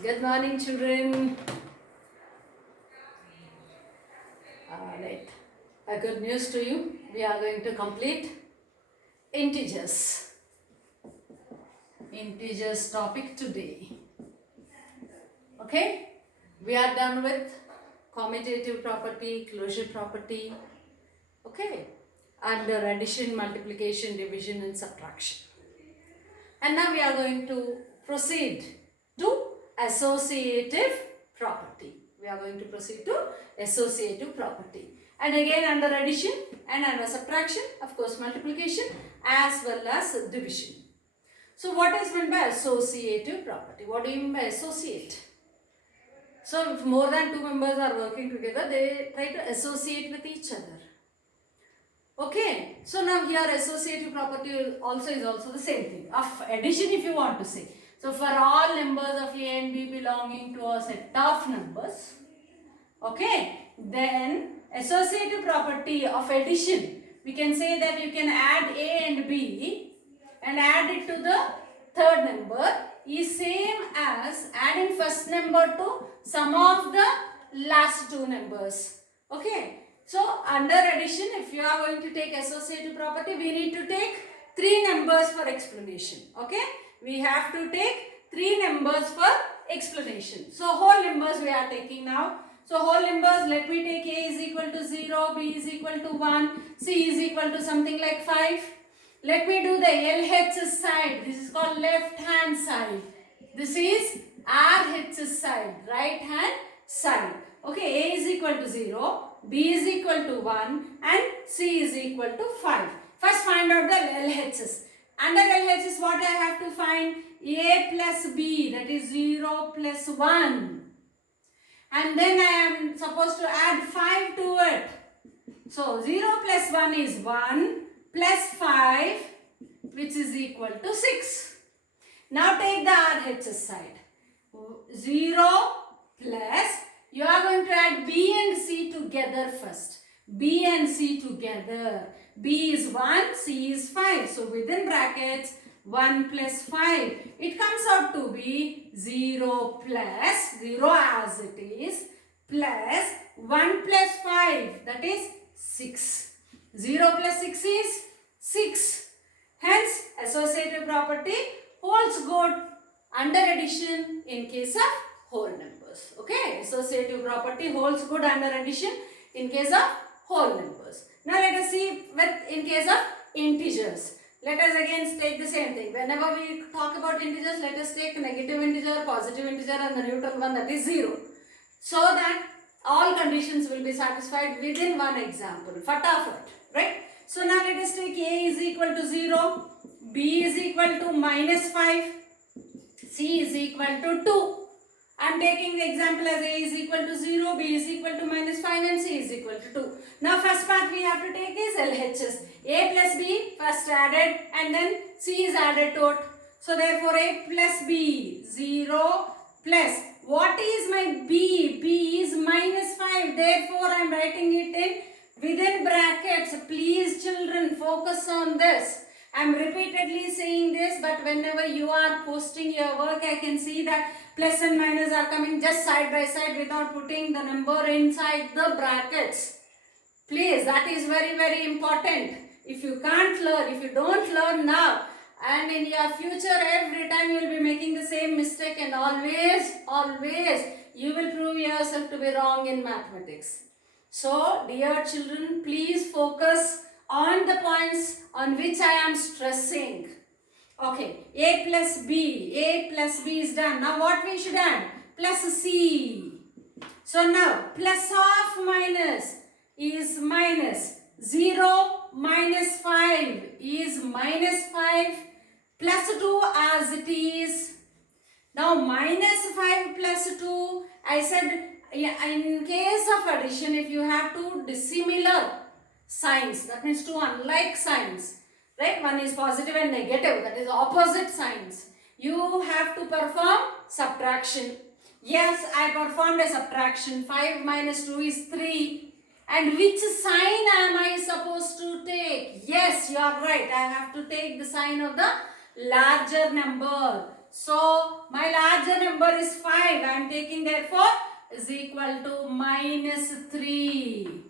Good morning, children. Right. A good news to you. We are going to complete integers. Integers topic today. Okay. We are done with commutative property, closure property. Okay. Under addition, multiplication, division, and subtraction. And now we are going to proceed to associative property. We are going to proceed to associative property. And again under addition and under subtraction, of course multiplication as well as division. So what is meant by associative property? What do you mean by associate? So if more than two members are working together, they try to associate with each other. Okay, so now here associative property also is also the same thing of addition if you want to say. So for all numbers of A and B belonging to a set of numbers, okay, then associative property of addition, we can say that you can add A and B and add it to the third number is same as adding first number to sum of the last two numbers. Okay. So under addition, if you are going to take associative property, we need to take three numbers for explanation. Okay. We have to take three numbers for explanation. So whole numbers we are taking now. So whole numbers, let me take A is equal to 0, B is equal to 1, C is equal to something like 5. Let me do the LHS side. This is called left hand side. This is RH side, right hand side. Okay, A is equal to 0. B is equal to 1 and C is equal to 5. First find out the LHS. Under LHS what I have to find? A plus B, that is 0 plus 1. And then I am supposed to add 5 to it. So 0 plus 1 is 1 plus 5 which is equal to 6. Now take the RHS side. 0 plus, you are going to add B and C together first. B and C together. B is 1, C is 5. So within brackets, 1 plus 5. It comes out to be 0 plus, 0 as it is, plus 1 plus 5. That is 6. 0 plus 6 is 6. Hence, associative property holds good under addition in case of whole numbers. Okay, associative property holds good under addition in case of whole numbers. Now let us see with in case of integers. Let us again take the same thing. Whenever we talk about integers, let us take negative integer, positive integer and the neutral one, that is 0. So that all conditions will be satisfied within one example. Fatafat, right? So now let us take A is equal to 0, B is equal to minus 5, C is equal to 2. I am taking the example as A is equal to 0, B is equal to minus 5 and C is equal to 2. Now first part we have to take is LHS. A plus B first added and then C is added to it. So therefore A plus B, 0 plus, what is my B? B is minus 5. Therefore I am writing it in within brackets. Please children, focus on this. I am repeatedly saying this, but whenever you are posting your work, I can see that plus and minus are coming just side by side without putting the number inside the brackets. Please, that is very, very important. If you can't learn, if you don't learn now, and in your future, every time you will be making the same mistake, and always, you will prove yourself to be wrong in mathematics. So, dear children, please focus on the points on which I am stressing. Okay, A plus B is done. Now what we should add? Plus C. So now plus of minus is minus. 0 minus 5 is minus 5 plus 2 as it is. Now minus 5 plus 2, I said in case of addition, if you have two dissimilar signs, that means two unlike signs, right? One is positive and negative, that is opposite signs. You have to perform subtraction. Yes, I performed a subtraction. 5 minus 2 is 3. And which sign am I supposed to take? Yes, you are right. I have to take the sign of the larger number. So my larger number is 5. I am taking therefore is equal to minus 3.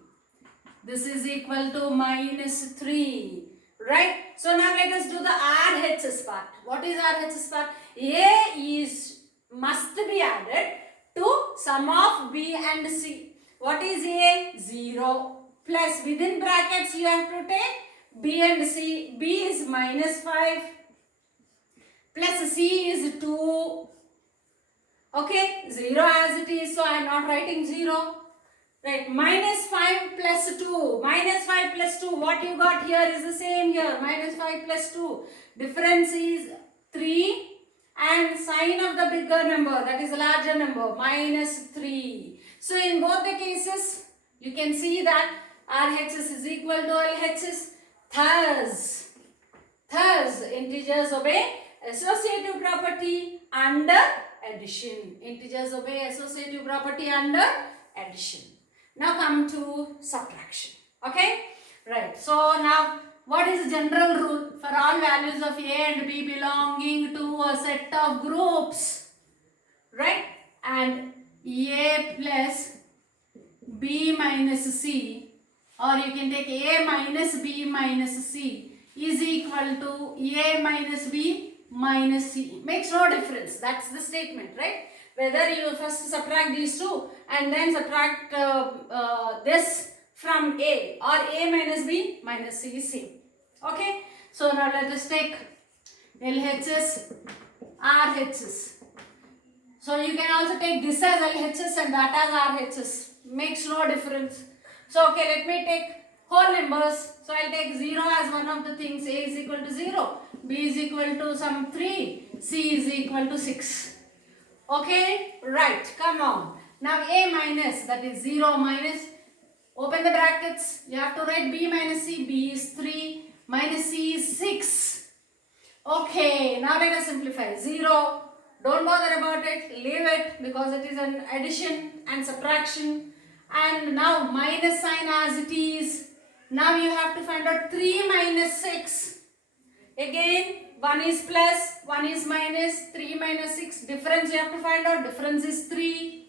This is equal to minus 3. Right? So now let us do the RHS part. What is RHS part? A must be added to sum of B and C. What is A? 0. Plus within brackets you have to take B and C. B is minus 5. Plus C is 2. Okay, 0 as it is, so I am not writing 0. Right, minus 5 plus 2. Minus 5 plus 2. What you got here is the same here. Minus 5 plus 2. Difference is 3. And sign of the bigger number, that is the larger number, minus 3. So in both the cases, you can see that RHS is equal to LHS. Thus, integers obey associative property under addition. Integers obey associative property under addition. Now come to subtraction. Okay? Right. So now what is the general rule for all values of A and B belonging to a set of groups? Right? And A plus B minus C, or you can take A minus B minus C is equal to A minus B minus C. Makes no difference. That's the statement, right? Whether you first subtract these two and then subtract this from A, or A minus B minus C is same. Okay? So now let us take LHS, RHS. So you can also take this as LHS and that as RHS. Makes no difference. So okay, let me take whole numbers. So I'll take 0 as one of the things. A is equal to 0. B is equal to some 3. C is equal to 6. Okay? Right. Come on. Now A minus, that is 0 minus. Open the brackets. You have to write B minus C. B is 3. Minus C is 6. Okay. Now let us simplify. 0. Don't bother about it. Leave it because it is an addition and subtraction. And now minus sign as it is. Now you have to find out 3 minus 6. Again, 1 is plus, 1 is minus, 3 minus 6. Difference you have to find out. Difference is 3.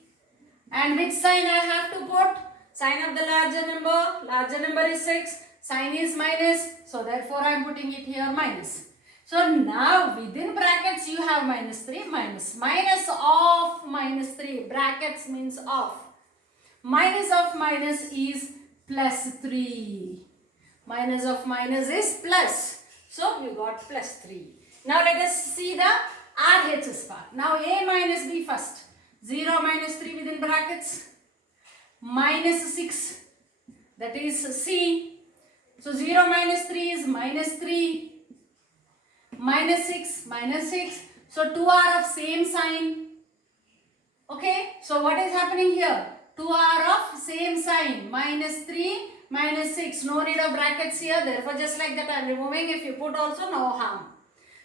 And which sign I have to put? Sign of the larger number. Larger number is 6. Sign is minus. So therefore I am putting it here minus. So now within brackets you have minus 3 minus. Minus of minus 3. Brackets means of. Minus of minus is plus 3. Minus of minus is plus. So you got plus 3. Now let us see the RHS part. Now A minus B first. 0 minus 3 within brackets. Minus 6. That is C. So 0 minus 3 is minus 3. Minus 6, minus 6. So 2 are of same sign. Okay. So what is happening here? 2 are of same sign. Minus 3, minus 6. No need of brackets here. Therefore just like that I am removing. If you put also no harm.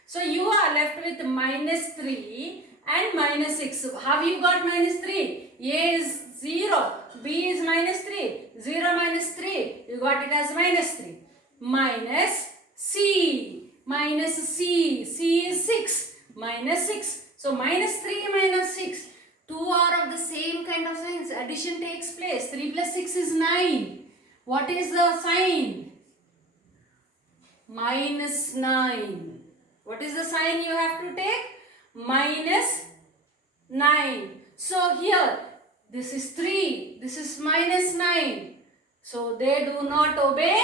So you are left with minus 3 and minus 6. How you got minus 3? A is 0. B is minus 3. 0 minus 3. You got it as minus 3. Minus C. Minus C. C is 6. Minus 6. So minus 3 minus 6. 2 are of the same kind of signs. Addition takes place. 3 plus 6 is 9. What is the sign? Minus 9. What is the sign you have to take? Minus 9. So here, this is 3. This is minus 9. So they do not obey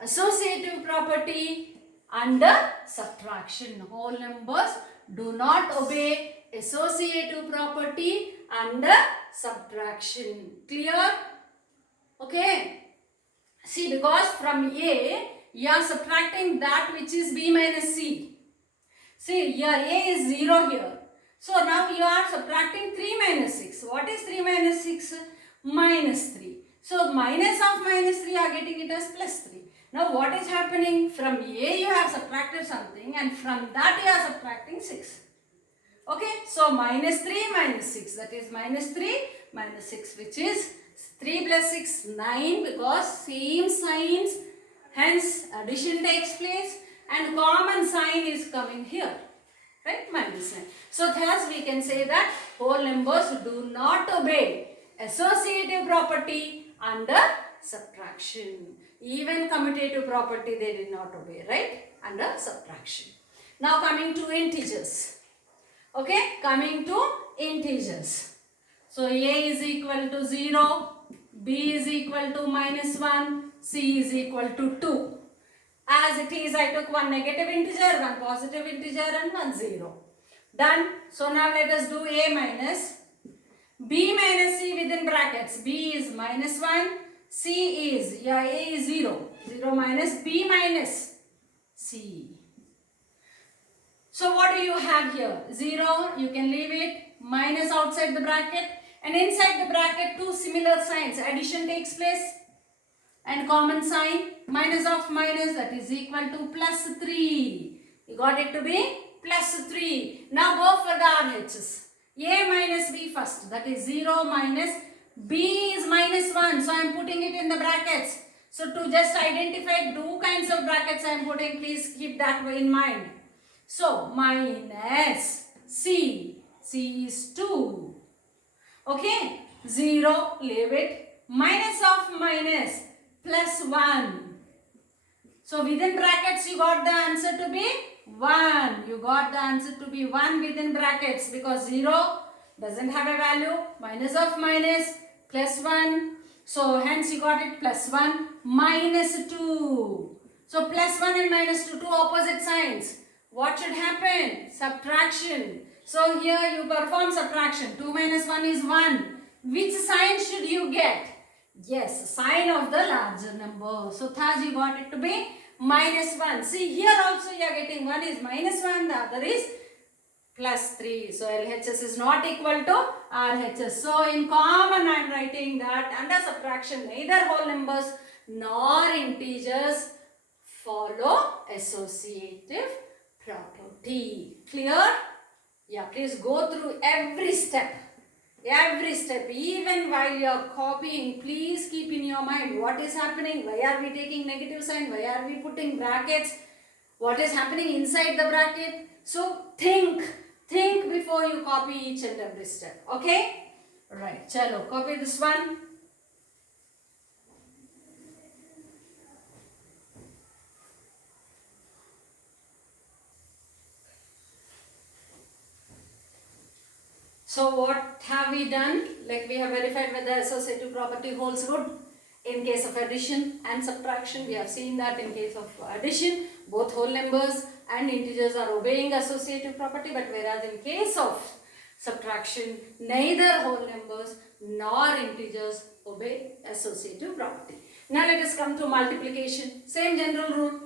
associative property under subtraction. Whole numbers do not obey associative property under subtraction. Clear? Okay. See, because from A, you are subtracting that which is B minus C. See, here A is 0 here. So now you are subtracting 3 minus 6. What is 3 minus 6? Minus 3. So minus of minus 3, you are getting it as plus 3. Now what is happening? From A you have subtracted something and from that you are subtracting 6. Okay, so minus 3 minus 6, that is minus 3 minus 6, which is 3 plus 6, 9, because same signs, hence addition takes place and common sign is coming here, right? Minus sign. So thus we can say that whole numbers do not obey associative property under subtraction. Even commutative property they did not obey, right? Under subtraction. Now coming to integers. Okay, coming to integers. So A is equal to 0, B is equal to minus 1, C is equal to 2. As it is, I took one negative integer, one positive integer and one 0. Done. So now let us do A minus B minus C within brackets. B is minus 1, C is, A is 0. 0 minus B minus C. So what do you have here? 0, you can leave it, minus outside the bracket, and inside the bracket two similar signs. Addition takes place and common sign, minus of minus, that is equal to plus 3. You got it to be plus 3. Now go for the RHS. A minus B first, that is 0 minus B is minus 1. So I am putting it in the brackets. So to just identify two kinds of brackets I am putting, please keep that in mind. So minus C, C is 2. Okay, 0, leave it, minus of minus, plus 1. So within brackets you got the answer to be 1. You got the answer to be 1 within brackets because 0 doesn't have a value, minus of minus, plus 1. So hence you got it plus 1, minus 2. So plus 1 and minus 2, two opposite signs. What should happen? Subtraction. So here you perform subtraction. 2 minus 1 is 1. Which sign should you get? Yes, sign of the larger number. So thus you got it to be minus 1. See here also you are getting one is minus 1, the other is plus 3. So LHS is not equal to RHS. So in common I am writing that under subtraction neither whole numbers nor integers follow associative property. Clear? Yeah, please go through every step. Every step, even while you are copying, please keep in your mind what is happening, why are we taking negative sign, why are we putting brackets, what is happening inside the bracket. So think before you copy each and every step. Okay? Right, chalo, copy this one. So what have we done? Like we have verified whether associative property holds good in case of addition and subtraction. We have seen that in case of addition, both whole numbers and integers are obeying associative property, but whereas in case of subtraction, neither whole numbers nor integers obey associative property. Now let us come to multiplication. Same general rule.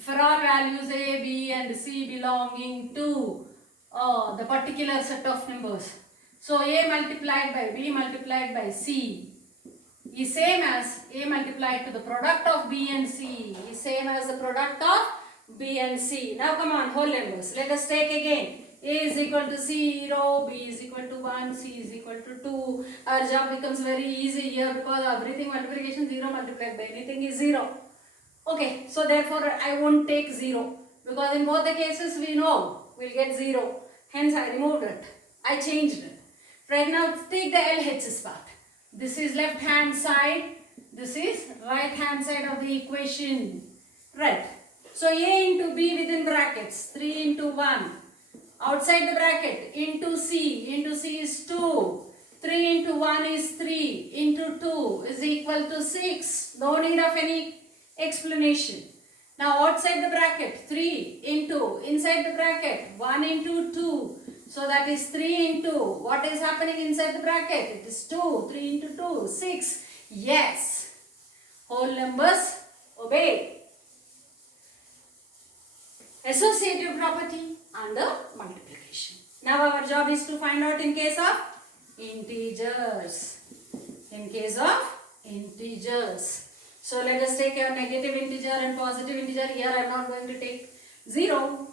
For all values A, B and C belonging to the particular set of numbers. So A multiplied by B multiplied by C is same as A multiplied to the product of B and C is same as the product of B and C. Now come on, whole numbers. Let us take again. A is equal to 0, B is equal to 1, C is equal to 2. Our job becomes very easy here because everything multiplication 0 multiplied by anything is 0. Okay, so therefore I won't take 0 because in both the cases we know we'll get 0. Hence I removed it. I changed it. Right now take the LHS part. This is left hand side. This is right hand side of the equation. Right. So A into B within brackets. 3 into 1. Outside the bracket. Into C. Into C is 2. 3 into 1 is 3. Into 2 is equal to 6. No need of any explanation. Now outside the bracket 3 into inside the bracket 1 into 2. So that is 3 into what is happening inside the bracket? It is 2. 3 into 2 6. Yes. Whole numbers obey associative property under multiplication. Now our job is to find out in case of integers. In case of integers. So let us take a negative integer and positive integer. Here I am not going to take 0.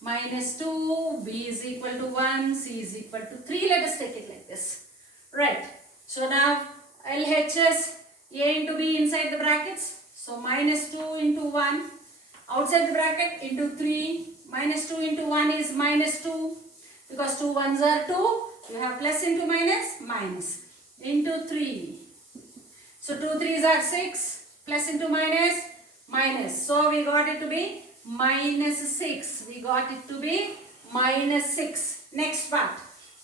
Minus 2, B is equal to 1, C is equal to 3. Let us take it like this. Right. So now LHS A into B inside the brackets. So minus 2 into 1 Outside the bracket into 3. Minus 2 into 1 is minus 2. Because 2 ones are 2. You have plus into minus, minus. Into 3. So 2 3s are 6. Plus into minus, minus. So we got it to be minus 6. We got it to be minus 6. Next part.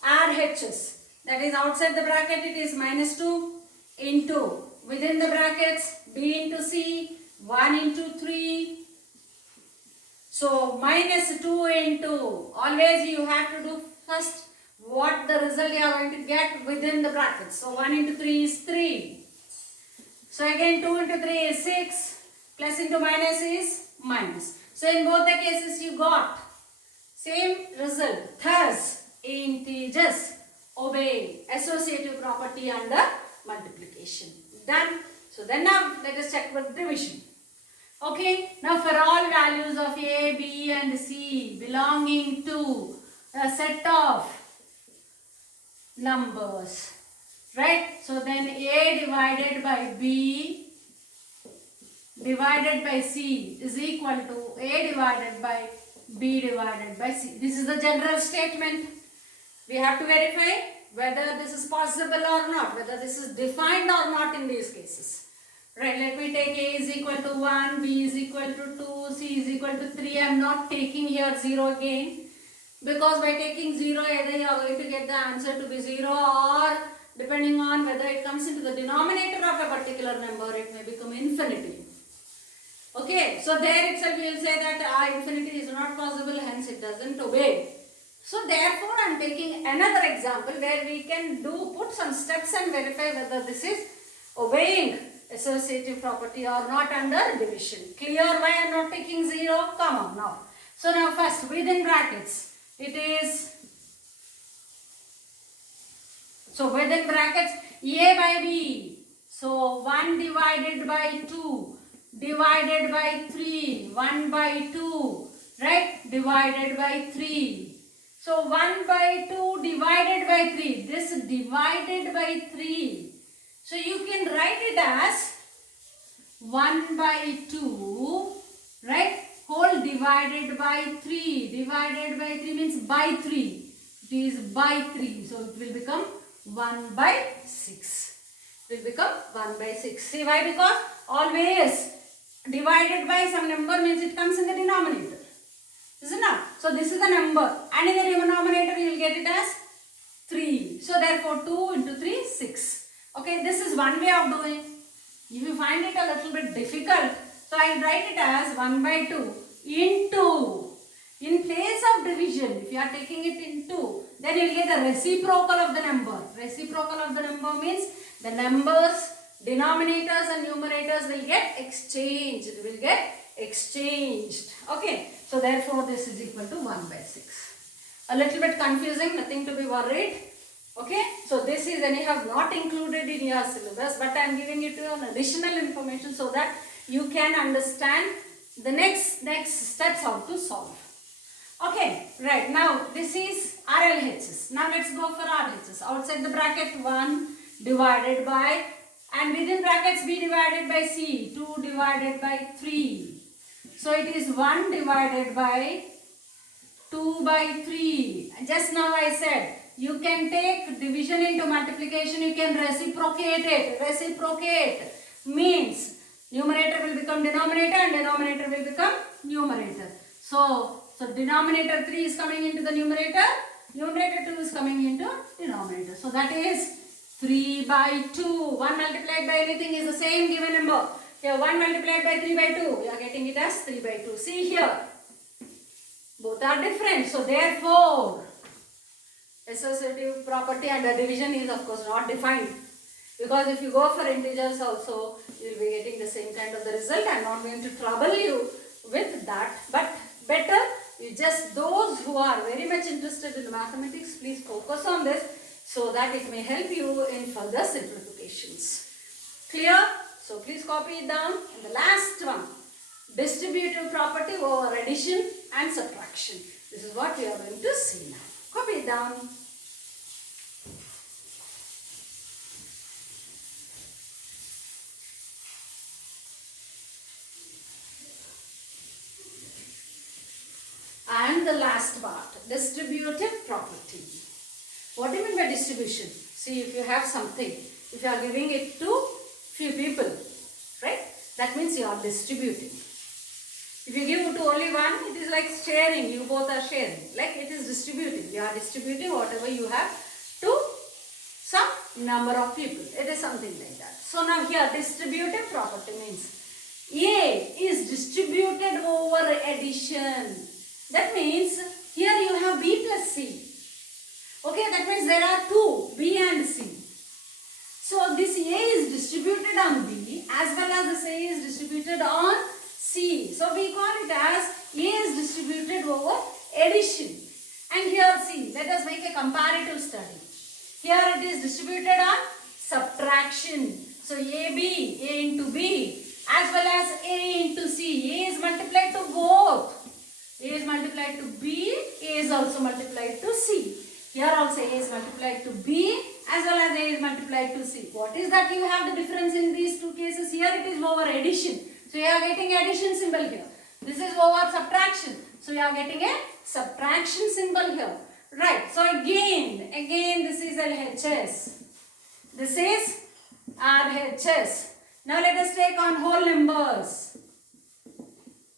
Add H's. That is outside the bracket it is minus 2 into within the brackets B into C 1 into 3. So minus 2 into always you have to do first what the result you are going to get within the brackets. So 1 into 3 is 3. So again 2 into 3 is 6. Plus into minus is minus. So in both the cases you got same result. Thus integers obey associative property under multiplication. Done. So then now let us check with division. Okay. Now for all values of A, B and C belonging to a set of numbers. Right. So then A divided by B divided by C is equal to A divided by B divided by C. This is the general statement. We have to verify whether this is possible or not, whether this is defined or not in these cases. Right, let me take A is equal to 1, B is equal to 2, C is equal to 3. I am not taking here 0 again. Because by taking 0, either you are going to get the answer to be 0 or depending on whether it comes into the denominator of a particular number, it may become infinity. Okay, so there itself we will say that infinity is not possible, hence it doesn't obey. So therefore I am taking another example where we can put some steps and verify whether this is obeying associative property or not under division. Clear why I am not taking 0? Come on now. So now first within brackets it is, so within brackets A by B. So 1 divided by 2 divided by 3, 1 by 2, right, divided by 3. So 1 by 2 divided by 3, this divided by 3. So you can write it as 1 by 2, right, whole divided by 3. Divided by 3 means by 3. It is by 3. So it will become 1 by 6. It will become 1 by 6. See why? Because always divided by some number means it comes in the denominator. Isn't it? So this is the number and in the denominator you will get it as 3. So therefore 2 into 3 6. Okay, this is one way of doing. If you find it a little bit difficult, so I will write it as 1 by 2 into, in place of division, if you are taking it into, then you will get the reciprocal of the number. Reciprocal of the number means the numbers, denominators and numerators will get exchanged. It will get exchanged. Okay. So therefore this is equal to 1 by 6. A little bit confusing, nothing to be worried. Okay. So this is anyhow not included in your syllabus, but I am giving it to you an additional information so that you can understand the next steps how to solve. Okay. Right. Now this is RLHS. Now let's go for RHS. Outside the bracket 1 divided by, and within brackets B divided by C, 2 divided by 3. So it is 1 divided by 2 by 3. Just now I said you can take division into multiplication, you can reciprocate it. Reciprocate means numerator will become denominator and denominator will become numerator. So denominator 3 is coming into the numerator, numerator 2 is coming into denominator. So that is 3 by 2. 1 multiplied by anything is the same given number. Here 1 multiplied by 3 by 2. You are getting it as 3 by 2. See here. Both are different. So therefore, associative property under division is of course not defined. Because if you go for integers also, you will be getting the same kind of the result. I am not going to trouble you with that. But better, you just those who are very much interested in mathematics, please focus on this so that it may help you in further simplifications. Clear? So please copy it down. And the last one, distributive property over addition and subtraction. This is what we are going to see now. Copy it down. And the last part, distributive property. What do you mean by distribution? See, if you have something, if you are giving it to few people, right? That means you are distributing. If you give it to only one, it is like sharing. You both are sharing. Like it is distributing. You are distributing whatever you have to some number of people. It is something like that. So now here distributive property means A is distributed over addition. That means here you have B plus C. Okay, that means there are two, B and C. So this A is distributed on B as well as this A is distributed on C. So we call it as A is distributed over addition. And here C, let us make a comparative study. Here it is distributed on subtraction. So AB, A into B as well as A into C. A is multiplied to both. A is multiplied to B, A is also multiplied to C. Here also A is multiplied to B as well as A is multiplied to C. What is that you have the difference in these two cases? Here it is over addition. So you are getting addition symbol here. This is over subtraction. So you are getting a subtraction symbol here. Right. So again this is LHS. This is RHS. Now let us take on whole numbers.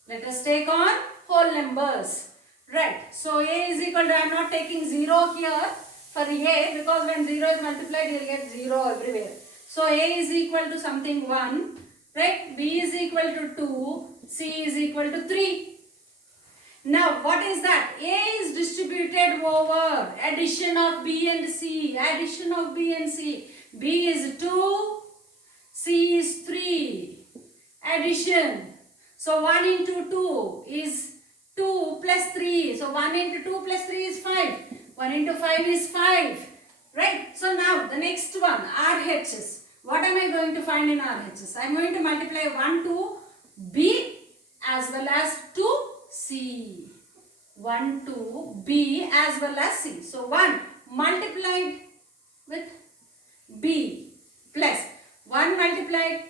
Let us take on whole numbers. Right. So A is equal to, I am not taking 0 here for A because when 0 is multiplied you will get 0 everywhere. So A is equal to something 1. Right. B is equal to 2. C is equal to 3. Now what is that? A is distributed over addition of B and C. Addition of B and C. B is 2. C is 3. Addition. So 1 into 2 is 2 plus 3. So 1 into 2 plus 3 is 5. 1 into 5 is 5. Right? So now the next one, RHS. What am I going to find in RHS? I am going to multiply 1 to B as well as to C. 1 to B as well as C. So 1 multiplied with B plus 1 multiplied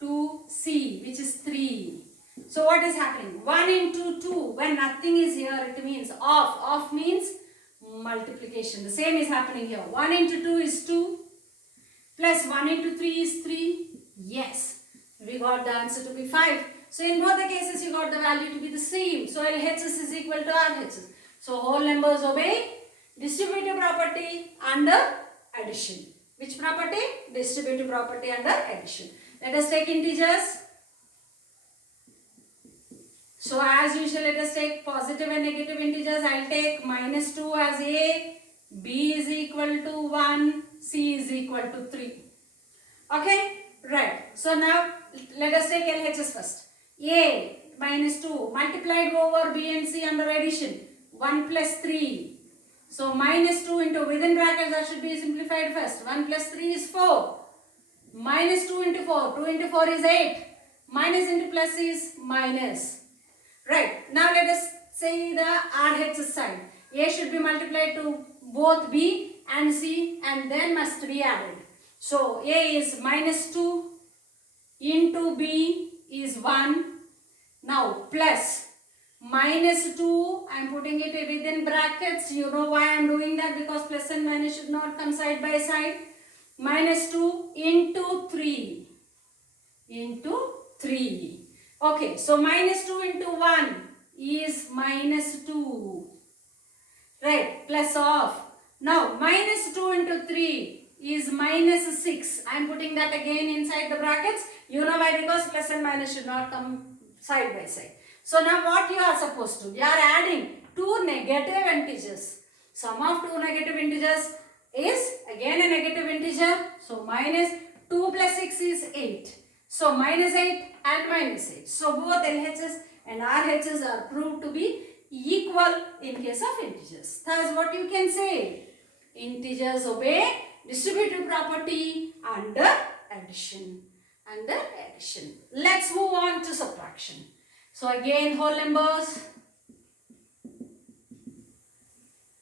to C, which is 3. So what is happening? 1 into 2, when nothing is here, it means off. Off means multiplication. The same is happening here. 1 into 2 is 2. Plus 1 into 3 is 3. Yes. We got the answer to be 5. So in both the cases, you got the value to be the same. So LHS is equal to RHS. So whole numbers obey distributive property under addition. Which property? Distributive property under addition. Let us take integers. So as usual, let us take positive and negative integers. I will take minus 2 as A, B is equal to 1, C is equal to 3. Okay? Right. So now let us take LHS first. A minus 2 multiplied over B and C under addition. 1 plus 3. So minus 2 into within brackets, that should be simplified first. 1 plus 3 is 4. Minus 2 into 4. 2 into 4 is 8. Minus into plus is minus. Right. Now let us say the RHS side. A should be multiplied to both B and C and then must be added. So A is minus 2 into B is 1. Now plus minus 2, I am putting it within brackets. You know why I am doing that? Because plus and minus should not come side by side. Minus 2 into 3. Into 3. Okay, so minus 2 into 1 is minus 2. Right, plus of. Now minus 2 into 3 is minus 6. I am putting that again inside the brackets. You know why? Because plus and minus should not come side by side. So now what you are supposed to? You are adding two negative integers. Sum of two negative integers is again a negative integer. So minus 2 plus 6 is 8. So minus 8 and minus 8. So both LHS and RHS are proved to be equal in case of integers. Thus what you can say? Integers obey distributive property under addition. Under addition. Let's move on to subtraction. So again whole numbers.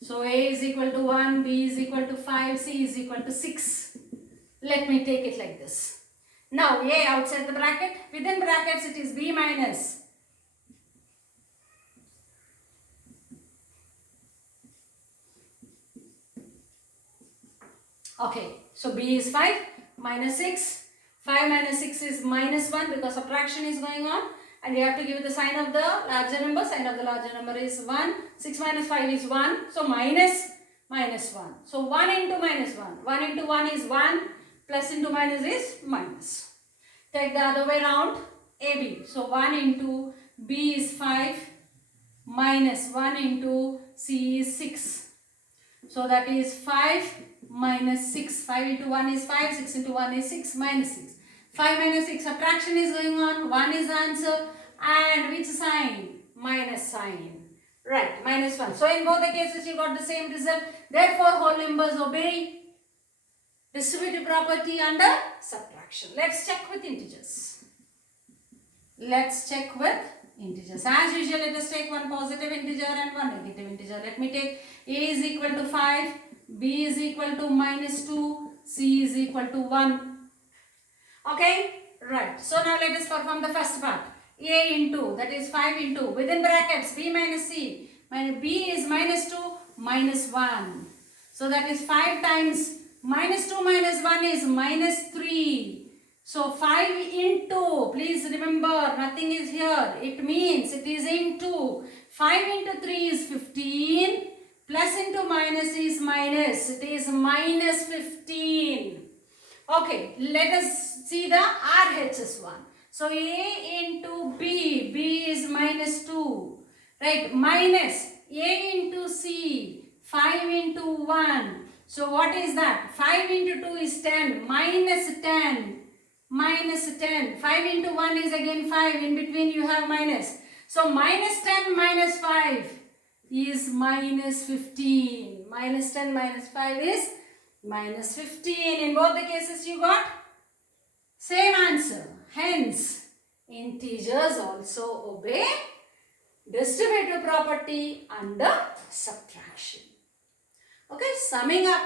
So A is equal to 1, B is equal to 5, C is equal to 6. Let me take it like this. Now A outside the bracket, within brackets it is B minus Okay, so b is 5 minus 6. 5 minus 6 is minus 1 because subtraction is going on. And you have to give the sign of the larger number. Sign of the larger number is 1. 6 minus 5 is 1. So minus 1. So 1 into minus 1. 1 into 1 is 1. Plus into minus is minus. Take the other way round. AB. So 1 into B is 5 minus 1 into C is 6. So that is 5 minus 6. 5 into 1 is 5. 6 into 1 is 6 minus 6. 5 minus 6, subtraction is going on. 1 is the answer. And which sign? Minus sign. Right, minus 1. So in both the cases you got the same result. Therefore whole numbers obey distributive property under subtraction. Let's check with integers. Let's check with integers. As usual, let us take one positive integer and one negative integer. Let me take a is equal to 5, b is equal to minus 2, c is equal to 1. Okay, right. So now let us perform the first part. A into, that is 5 into, within brackets, b minus c. B is minus 2, minus 1. So that is 5 times minus 2 minus 1 is minus 3. So 5 into, please remember, nothing is here. It means it is into. 5 into 3 is 15. Plus into minus is minus. It is minus 15. Okay, let us see the RHS one. So A into B. B is minus 2. Right, minus A into C. 5 into 1. So what is that? 5 into 2 is 10. Minus 10. Minus 10. 5 into 1 is again 5. In between you have minus. So minus 10 minus 5 is minus 15. Minus 10 minus 5 is minus 15. In both the cases you got same answer. Hence, integers also obey distributive property under subtraction. Okay, summing up.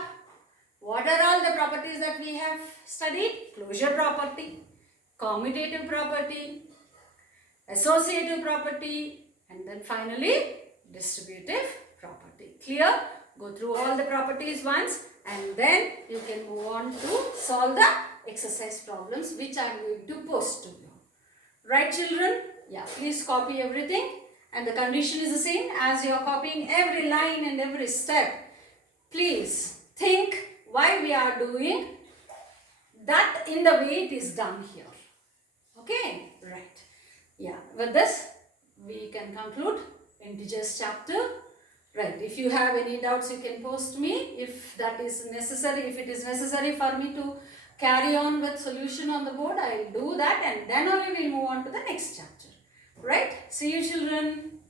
What are all the properties that we have studied? Closure property, commutative property, associative property, and then finally distributive property. Clear? Go through all the properties once and then you can move on to solve the exercise problems which I am going to post to you. Right, children? Yeah, please copy everything and the condition is the same as you are copying every line and every step. Please think why we are doing that in the way it is done here. Okay, right. Yeah, with this we can conclude integers chapter. Right, if you have any doubts you can post me if that is necessary. If it is necessary for me to carry on with solution on the board, I will do that and then only we will move on to the next chapter. Right, see you children.